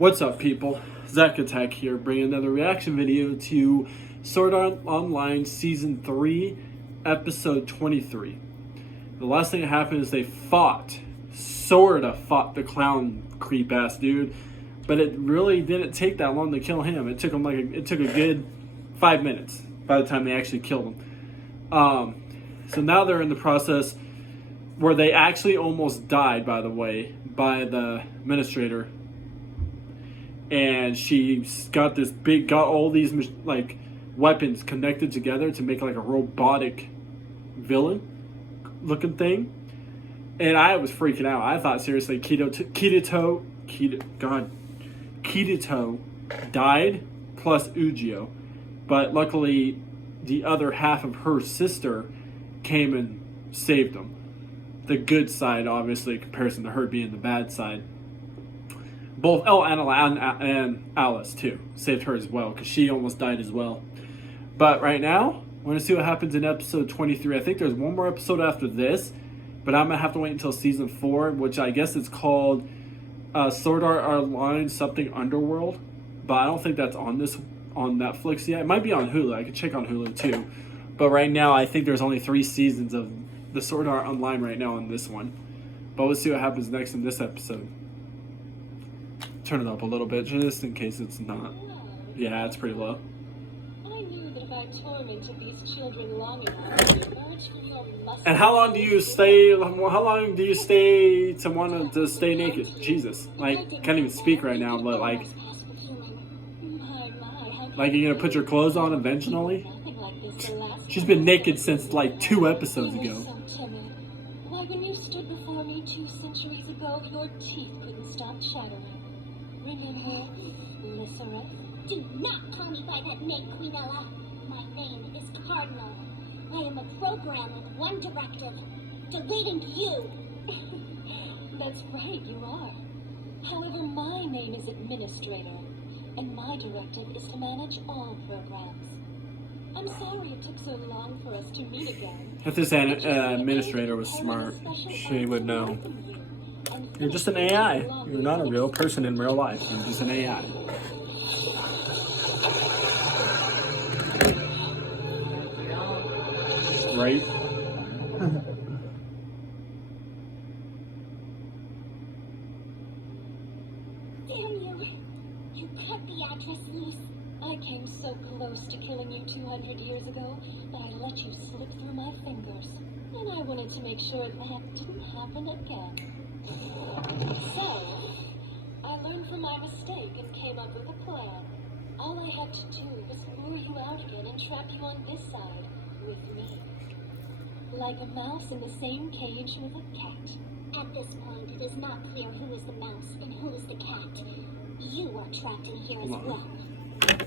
What's up, people? Zach Attack here, bringing another reaction video to Sword Art Online Season 3, Episode 23. The last thing that happened is they sorta fought the clown creep-ass dude, but it really didn't take that long to kill him. It took him it took a good 5 minutes by the time they actually killed him. So now they're in the process where they actually almost died, by the way, by the administrator. And she's got all these like weapons connected together to make like a robotic villain looking thing. And I was freaking out. I thought seriously Kirito died plus Ujio. But luckily the other half of her sister came and saved him. The good side, obviously, in comparison to her being the bad side. Both, and Alice, too. Saved her as well, because she almost died as well. But right now, we're going to see what happens in episode 23. I think there's one more episode after this, but I'm going to have to wait until season 4, which I guess it's called Sword Art Online something Underworld. But I don't think that's on Netflix yet. It might be on Hulu. I can check on Hulu, too. But right now, I think there's only 3 seasons of the Sword Art Online right now on this one. But let's see what happens next in this episode. Turn it up a little bit, just in case it's not. Yeah, it's pretty low. I knew that if I tormented these children long enough, they'd emerge from your lust. And how long do you stay? How long do you stay to want to stay naked? Jesus, like can't even speak right now, but like you're gonna put your clothes on eventually? She's been naked since like 2 episodes ago. Why, when you stood before me 2 centuries ago, your teeth couldn't stop chattering. Remember, Lysera? Do not call me by that name, Queenella. My name is Cardinal. I am a program with one directive: deleting you. That's right, you are. However, my name is Administrator, and my directive is to manage all programs. I'm sorry it took so long for us to meet again. If this administrator was smart, she would know. You're just an AI. You're not a real person in real life. You're just an AI. Right? Damn you. You cut the address loose. I came so close to killing you 200 years ago that I let you slip through my fingers. And I wanted to make sure that didn't happen again. So, I learned from my mistake and came up with a plan. All I had to do was lure you out again and trap you on this side with me. Like a mouse in the same cage with a cat. At this point, it is not clear who is the mouse and who is the cat. You are trapped in here as well.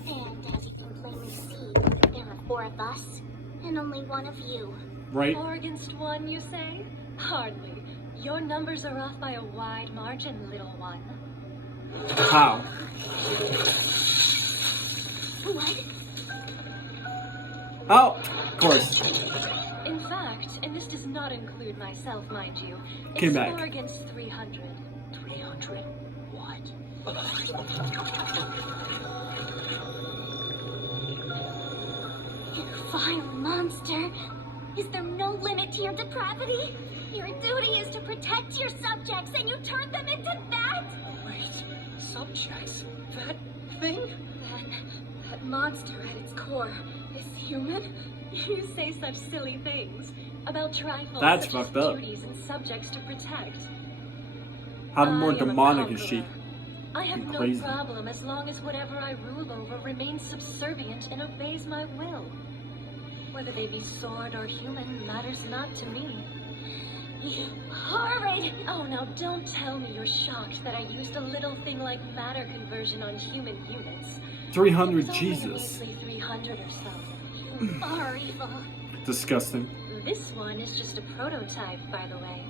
And as you can plainly see, there are 4 of us, and only 1 of you. Right. 4 against 1, you say? Hardly. Your numbers are off by a wide margin, little one. How? What? Oh, of course. In fact, and this does not include myself, mind you, Came it's back. 4 against 300. 300? What? You vile monster! Is there no limit to your depravity? Your duty is to protect your subjects, and you turn them into that? Wait, subjects? That thing? That monster at its core is human? You say such silly things about trifles. That's such as fucked up. duties and subjects to protect. How more I am a demonic is she? conqueror. I have no Crazy. problem as long as whatever I rule over remains subservient and obeys my will. Whether they be sword or human matters not to me. You horrid! Oh, now don't tell me you're shocked that I used a little thing like matter conversion on human units. 300, It was only a Jesus. measly 300 or so. You are evil. Disgusting. This one is just a prototype, by the way.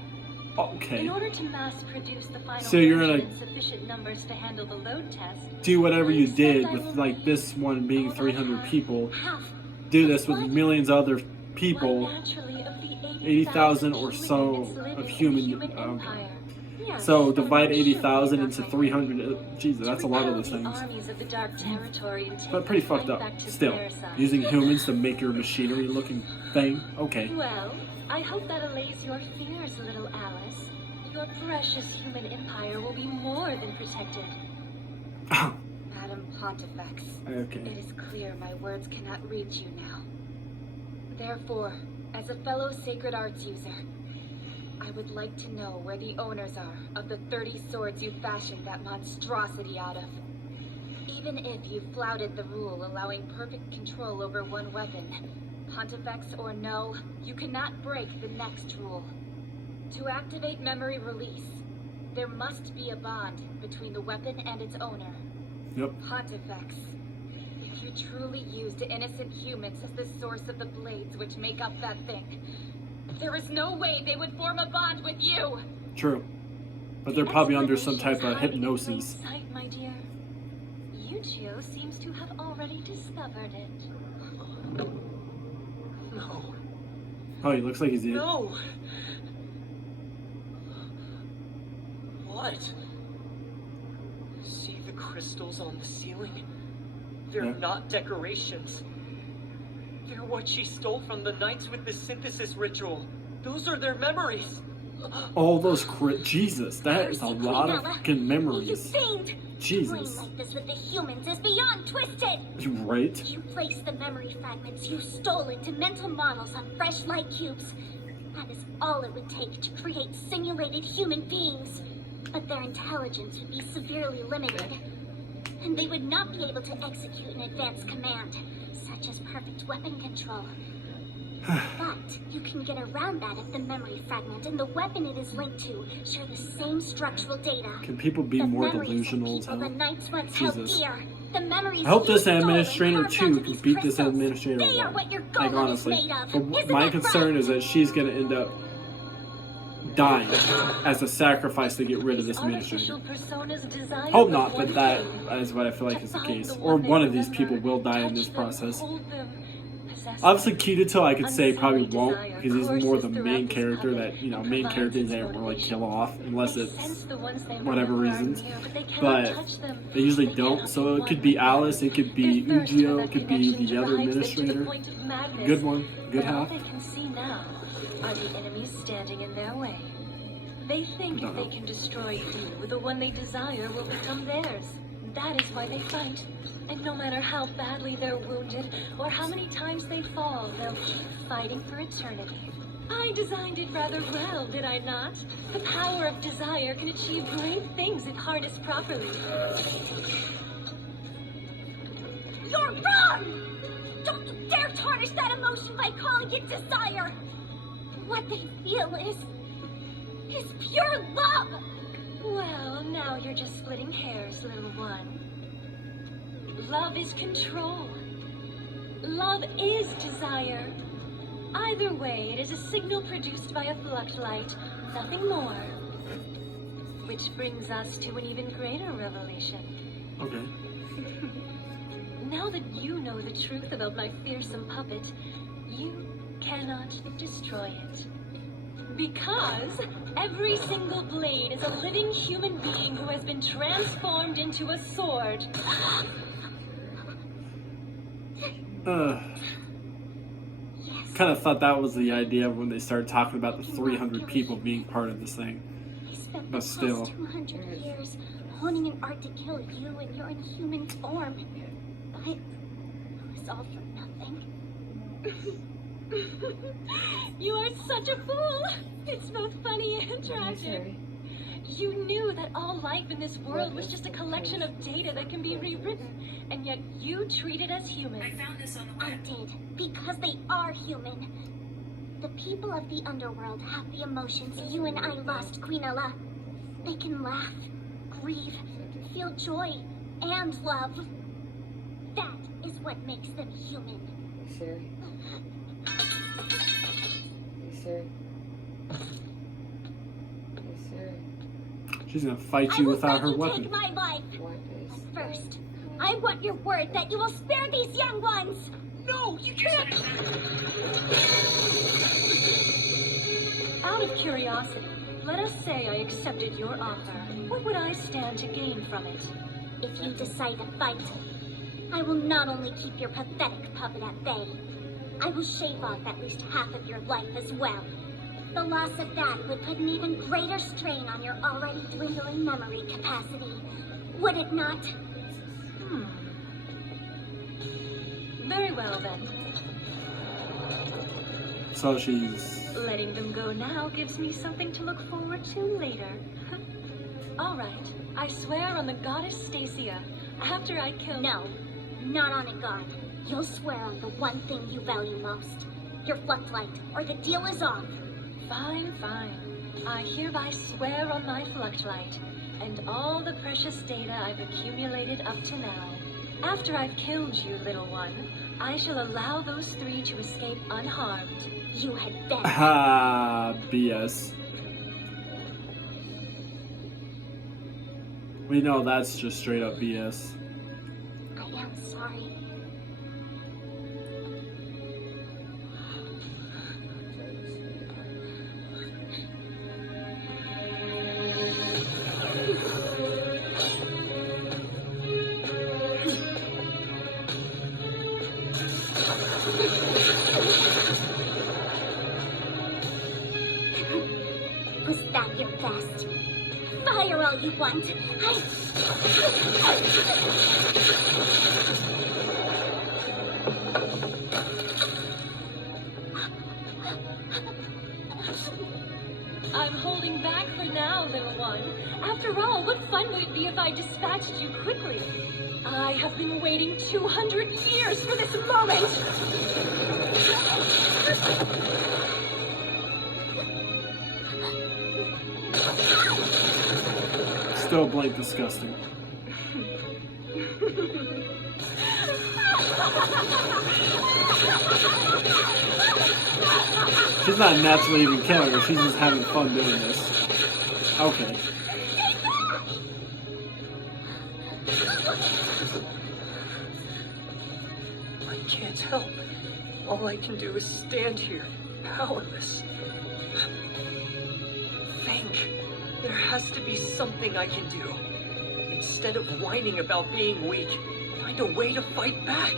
Okay. In order to mass produce the final So you're version gonna in sufficient numbers to handle the load test, do whatever you Except did I with will like make this one being all 300 that people. Half. Do this with millions of other people. Why, naturally, of the 80,000 or human so units living of in human. the human Okay. empire, Yes, So I'm divide sure 80,000 we into got 300. Jesus, that's a lot of repel those the things. armies of the Dark Territory and take But pretty the fucked fight up. back to Still, their side. using humans to make your machinery looking thing. Okay. Well, I hope that allays your fears, little Alice. Your precious human empire will be more than protected. Madam Pontifex, Okay. it is clear my words cannot reach you now. Therefore, as a fellow sacred arts user, I would like to know where the owners are of the 30 swords you fashioned that monstrosity out of. Even if you flouted the rule allowing perfect control over one weapon, Pontifex or no, you cannot break the next rule. To activate memory release, there must be a bond between the weapon and its owner. Yep. Pontifex, if you truly used innocent humans as the source of the blades which make up that thing, there is no way they would form a bond with you. True. But they're probably under some type of hypnosis. Sight, my dear. Yujio seems to have already discovered it. No. Oh, he looks like he's in. No. What? See the crystals on the ceiling? They're Yeah. not decorations. They're what she stole from the knights with the synthesis ritual. Those are their memories. All those Jesus, that is a Mercy, lot of Queen fucking You memories. fiend! Jesus. Playing like this with the humans is beyond twisted! You right? You placed the memory fragments you stole into mental models on fresh light cubes. That is all it would take to create simulated human beings. But their intelligence would be severely limited. And they would not be able to execute an advanced command, such as perfect weapon control. But you can get around that if the memory fragment and the weapon it is linked to share the same structural data. Can people be The more memories of delusional as people hell? the knights once held Jesus. dear. The memories I hope you this stole and administrator carved too onto can these beat this crystals. administrator They are one. what your Like golem is honestly. made of. But Isn't my that concern right? is that she's gonna end up dying as a sacrifice to get rid of this administrator. Hope not, but that is what I feel like is the case. Or one of these people will die in this process. Obviously, Kirito, I could say probably won't, because he's more the main character that, you know, main characters they don't really kill off unless it's whatever reasons. But they usually don't, so it could be Alice, it could be Ujio, it could be the other administrator. Good one, good half. All they can see now are the enemies standing in their way. They think if they can destroy you, the one they desire will become theirs. That is why they fight. And no matter how badly they're wounded, or how many times they fall, they'll keep fighting for eternity. I designed it rather well, did I not? The power of desire can achieve great things if harnessed properly. You're wrong! Don't you dare tarnish that emotion by calling it desire! What they feel is pure love! Well, now you're just splitting hairs, little one. Love is control. Love is desire. Either way, it is a signal produced by a flux light, nothing more. Which brings us to an even greater revelation. Okay. Now that you know the truth about my fearsome puppet, you cannot destroy it. Because every single blade is a living human being who has been transformed into a sword. Kind of thought that was the idea when they started talking about the 300 people being part of this thing. They spent But the still. past 200 years honing an art to kill you in your inhuman form. But it was all for nothing. You are such a fool! It's both funny and tragic. You knew that all life in this world was just a collection of data that can be rewritten, and yet you treat it as human. I did, because they are human. The people of the underworld have the emotions you and I lost, Queen Ella. They can laugh, grieve, feel joy, and love. That is what makes them human. Siri? Hey, Siri? Hey, Siri? She's gonna fight I you will without let her you weapon. take my life. What is... But first, I want your word that you will spare these young ones. No, you can't. Out of curiosity, Let us say I accepted your offer. What would I stand to gain from it? If you decide to fight, I will not only keep your pathetic puppet at bay, I will shave off at least half of your life as well. The loss of that would put an even greater strain on your already dwindling memory capacity. Would it not? Very well then. So she's... Letting them go now gives me something to look forward to later. All right. I swear on the goddess Stacia. After I kill... No, not on a god. You'll swear on the one thing you value most. Your fluctlight, or the deal is off. Fine, fine. I hereby swear on my fluctlight and all the precious data I've accumulated up to now. After I've killed you, little one, I shall allow those three to escape unharmed. You had better. Ah, BS. We know that's just straight up BS. I am sorry. Was that your best? Fire all you want. I'm holding back for now, little one. After all, what fun would it be if I dispatched you quickly? I have been waiting 200 years for this moment! Still blank disgusting. She's not naturally even killing her, she's just having fun doing this. Okay. I can't help. All I can do is stand here, powerless. Think. There has to be something I can do. Instead of whining about being weak, find a way to fight back.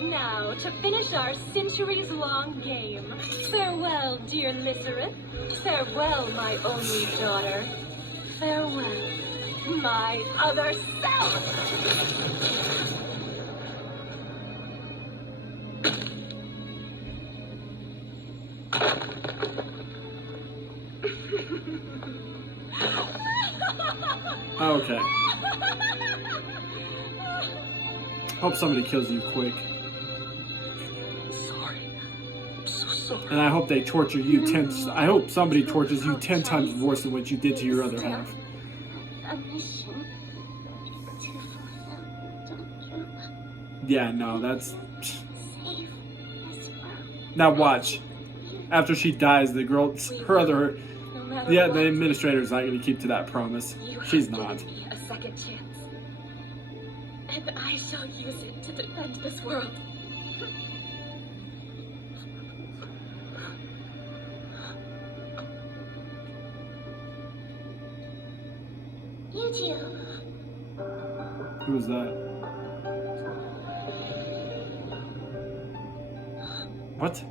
Now, to finish our centuries-long game. Farewell, dear Lycereth. Farewell, my only daughter. Farewell, my other self! Okay. Hope somebody kills you quick. Sorry. I'm so sorry. And I hope they torture you I hope somebody tortures you 10 times worse than what you did to your other half. A mission to fulfill, don't you? Yeah, no, that's... Save this world. Now watch. After she dies, the girl, her other... No matter Yeah, what, the administrator's not going to keep to that promise. you She's have not. given me a second chance. And I shall use it to defend this world. You two. Who was that? What?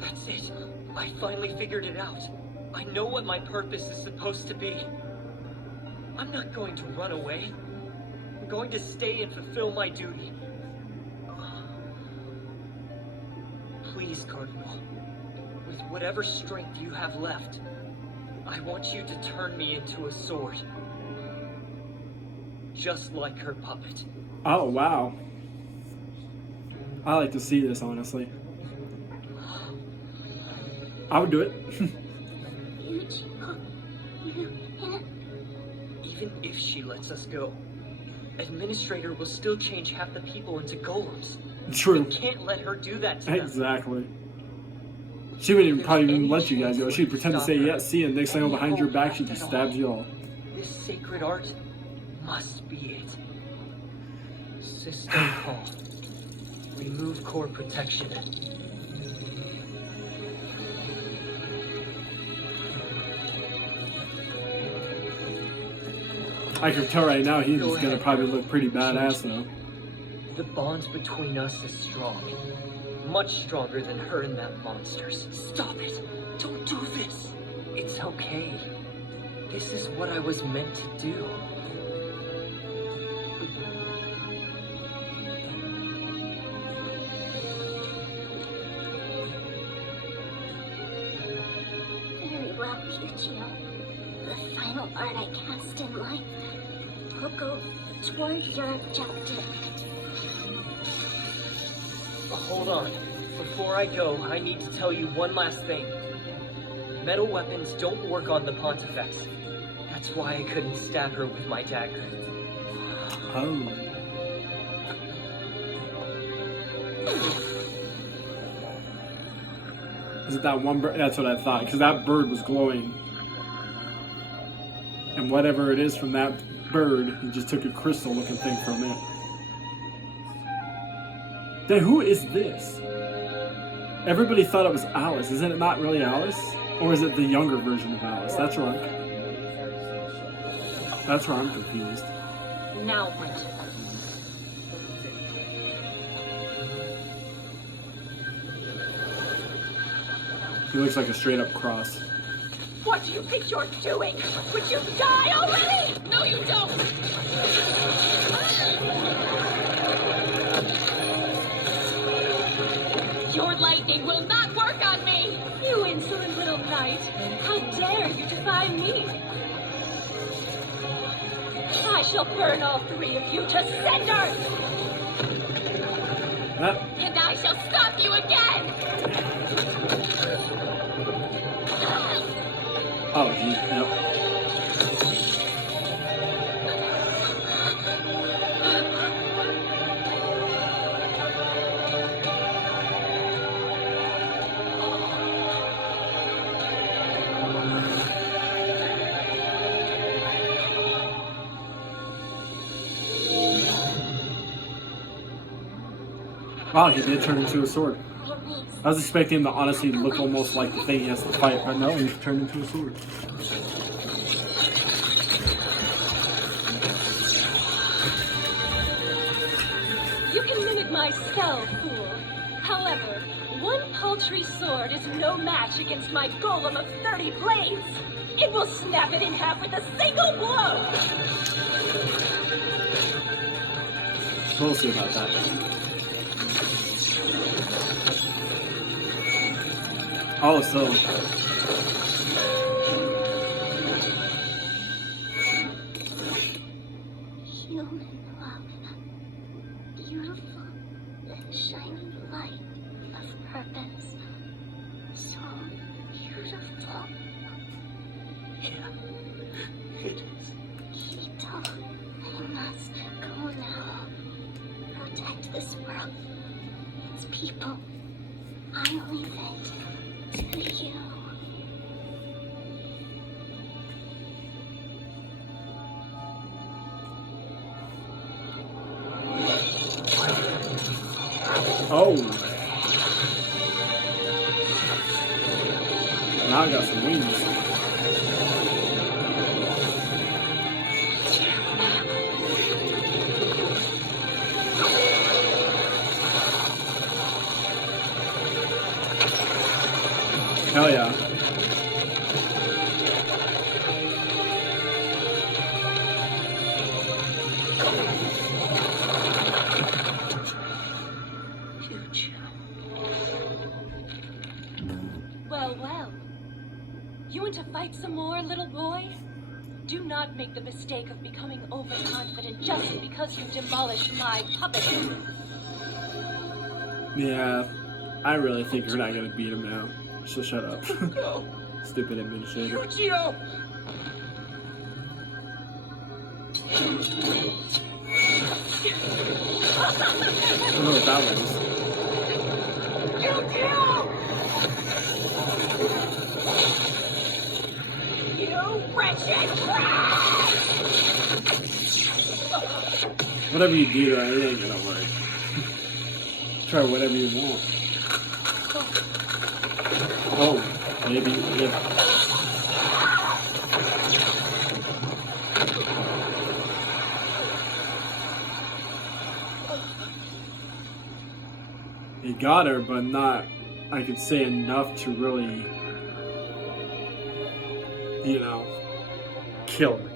That's it. I finally figured it out. I know what my purpose is supposed to be. I'm not going to run away. I'm going to stay and fulfill my duty. Please, Cardinal, with whatever strength you have left, I want you to turn me into a sword. Just like her puppet. Oh, wow. I like to see this, honestly. I would do it. Even if she lets us go, Administrator will still change half the people into golems. True. We can't let her do that to them. Exactly. She wouldn't even probably even let you guys go. She'd pretend to say yes, see, and next thing behind your back, she just stabs you all. This sacred art must be it. System call. Remove core protection. I can tell right now he's gonna probably look pretty badass though. The bond between us is strong. Much stronger than her and that monster's. Stop it! Don't do this! It's okay. This is what I was meant to do. Very well, Puccio. The final art I cast in life will go toward your objective. Hold on. Before I go, I need to tell you one last thing. Metal weapons don't work on the Pontifex. That's why I couldn't stab her with my dagger. Oh. Is it that one bird? That's what I thought, because that bird was glowing. And whatever it is from that bird, he just took a crystal looking thing from it. Then who is this? Everybody thought it was Alice. Isn't it not really Alice? Or is it the younger version of Alice? That's where I'm confused. Now what? He looks like a straight up cross. What do you think you're doing? Would you die already? No, you don't! Your lightning will not work on me! You insolent little knight! How dare you defy me? I shall burn all three of you to cinders! And I shall stop you again! Oh, geez, yep. Wow, he did turn into a sword. I was expecting him to honestly look almost like the thing he has to fight, but no, he turned into a sword. You can mimic my spell, fool. However, one paltry sword is no match against my golem of 30 blades. It will snap it in half with a single blow. We'll see about that. Oh, so Human love, beautiful, shining light of purpose. So beautiful. Yeah, it is. Hito, I must go now. Protect this world, its people. I leave it to you. oh, now I got some wings. Hell yeah. Well, well. You want to fight some more, little boy? Do not make the mistake of becoming overconfident just because you demolished my puppet. Yeah, I really think you're not gonna beat him now. So shut up. No! Stupid administrator. Puccio! I don't know what that was. You wretched brat! Whatever you do, it ain't gonna work. Try whatever you want. Oh, maybe if. He got her, but not, I could say, enough to really, you know, kill her.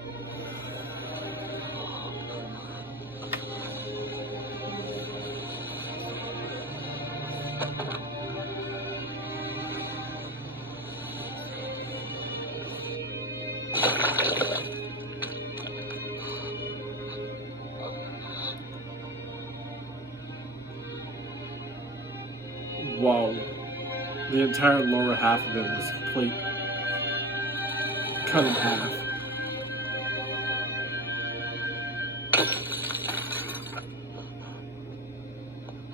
Whoa. The entire lower half of it was complete cut in half.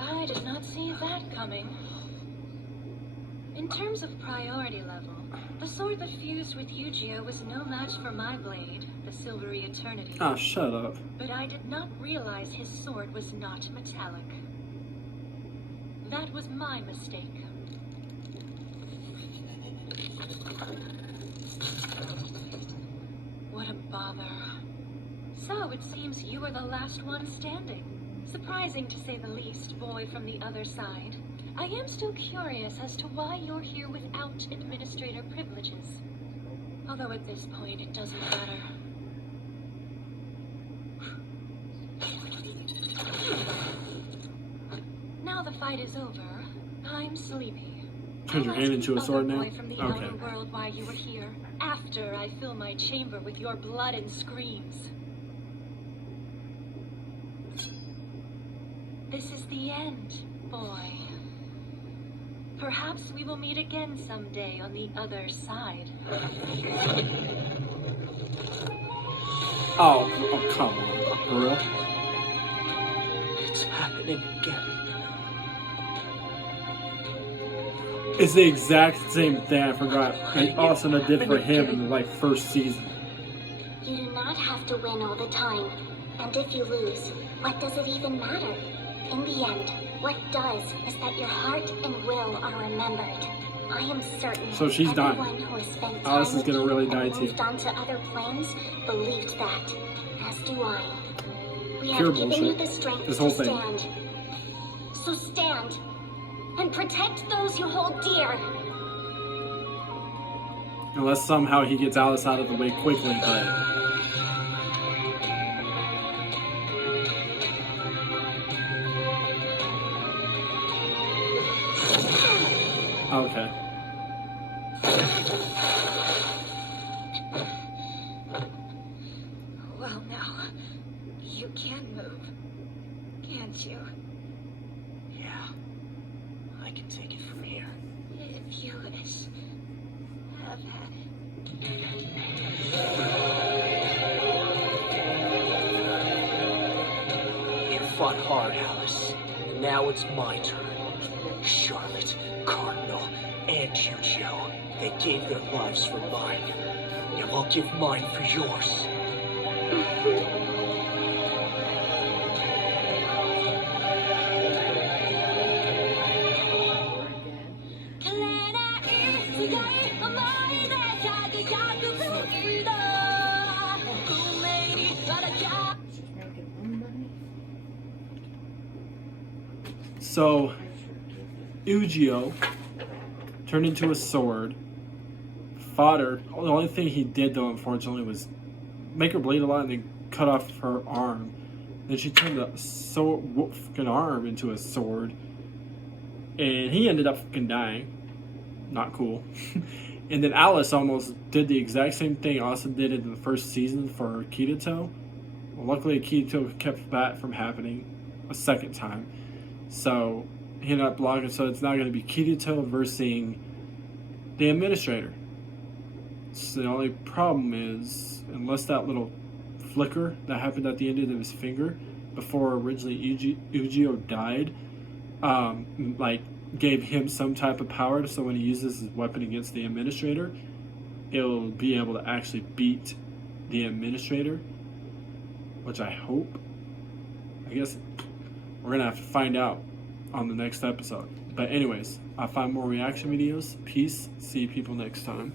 I did not see that coming. In terms of priority level, the sword that fused with Yu-Gi-Oh was no match for my blade, the Silvery Eternity. Ah, shut up. But I did not realize his sword was not metallic. That was my mistake. What a bother. So it seems you are the last one standing. Surprising to say the least, boy from the other side. I am still curious as to why you're here without administrator privileges. Although at this point it doesn't matter. Now the fight is over, I'm sleepy. Turn your hand into a sword now? Boy from the Okay. outer world why you were here. After I fill my chamber with your blood and screams. This is the end, boy. Perhaps we will meet again someday on the other side. Oh, come on. For real? It's happening again. It's the exact same thing I forgot. And Austin did for him in the first season. You do not have to win all the time. And if you lose, what does it even matter? In the end, what does is that your heart and will are remembered. I am certain So she's dying. everyone who has spent time Alice is with gonna you really and die too. moved on to other planes believed that, as do I. We Pure have given you bullshit. the strength This to whole thing. stand. So stand and protect those you hold dear. Unless somehow he gets Alice out of the way quickly, but... Okay. Well now, you can move, can't you? Yeah, I can take it from here. If you wish. Have had it. You fought hard, Alice. And now it's my turn. Charlotte, Cardinal, and Yu-Gi-Oh! They gave their lives for mine. Now I'll give mine for yours. So, Yu-Gi-Oh! Turned into a sword. Fought her. The only thing he did, though, unfortunately, was make her bleed a lot and then cut off her arm. Then she turned the fucking arm into a sword. And he ended up fucking dying. Not cool. And then Alice almost did the exact same thing Austin did in the first season for Kirito. Well, luckily, Kirito kept that from happening a second time. So he ended up blocking. So it's now going to be Kirito versus the administrator. So the only problem is, unless that little flicker that happened at the end of his finger before originally Yu-Gi-Oh died, gave him some type of power. So when he uses his weapon against the administrator, it'll be able to actually beat the administrator, which I hope. I guess we're gonna have to find out on the next episode. But anyways, I'll find more reaction videos. Peace. See you people next time.